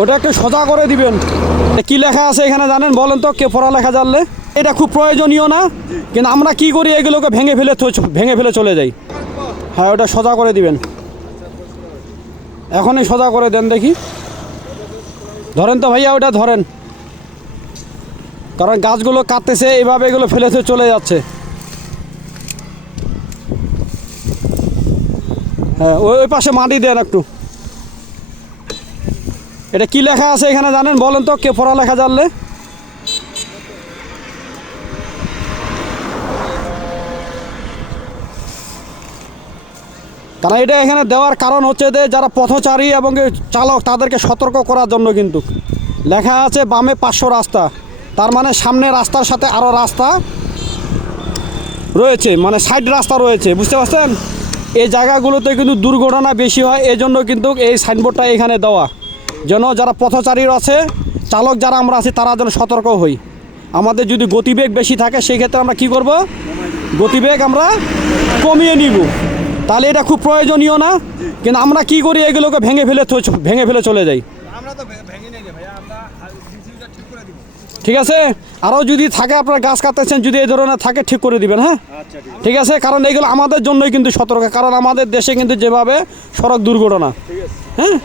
ওটা একটু সোজা করে দিবেন। কি লেখা আছে এখানে জানেন? বলেন তো, কে পড়ালেখা জানলে? এটা খুব প্রয়োজনীয় না, কিন্তু আমরা কি করি, এগুলোকে ভেঙে ফেলে চলে যাই। হ্যাঁ, ওটা সোজা করে দিবেন, এখনই সোজা করে দেন দেখি। ধরেন তো ভাইয়া, ওটা ধরেন, কারণ গাছগুলো কাটতেছে এইভাবে, এগুলো ফেলে চলে যাচ্ছে। হ্যাঁ, ওই পাশে মাটি দেন একটু। এটা কি লেখা আছে এখানে জানেন? বলেন তো, কে পড়ালেখা জানলে? কারণ এটা এখানে দেওয়ার কারণ হচ্ছে যে যারা পথচারী এবং চালক তাদেরকে সতর্ক করার জন্য। কিন্তু লেখা আছে বামে 500 রাস্তা, তার মানে সামনে রাস্তার সাথে আরও রাস্তা রয়েছে, মানে সাইড রাস্তা রয়েছে, বুঝতে পারছেন? এই জায়গাগুলোতে কিন্তু দুর্ঘটনা বেশি হয়, এই জন্য কিন্তু এই সাইনবোর্ডটা এখানে দেওয়া, যেন যারা পথচারী আছে, চালক যারা আমরা আছি, তারা যেন সতর্ক হই। আমাদের যদি গতিবেগ বেশি থাকে, সেই ক্ষেত্রে আমরা কি করব? গতিবেগ আমরা কমিয়ে নিব। তাহলে এটা খুব প্রয়োজনীয় না, কিন্তু আমরা কি করি, এগুলোকে ভেঙে ফেলে চলে যাই। ঠিক আছে, আরও যদি থাকে আপনার গাছ কাটতেছেন, যদি এই ধরনের থাকে ঠিক করে দিবেন। হ্যাঁ, ঠিক আছে, কারণ এইগুলো আমাদের জন্যই কিন্তু সতর্ক, কারণ আমাদের দেশে কিন্তু যেভাবে সড়ক দুর্ঘটনা। হ্যাঁ।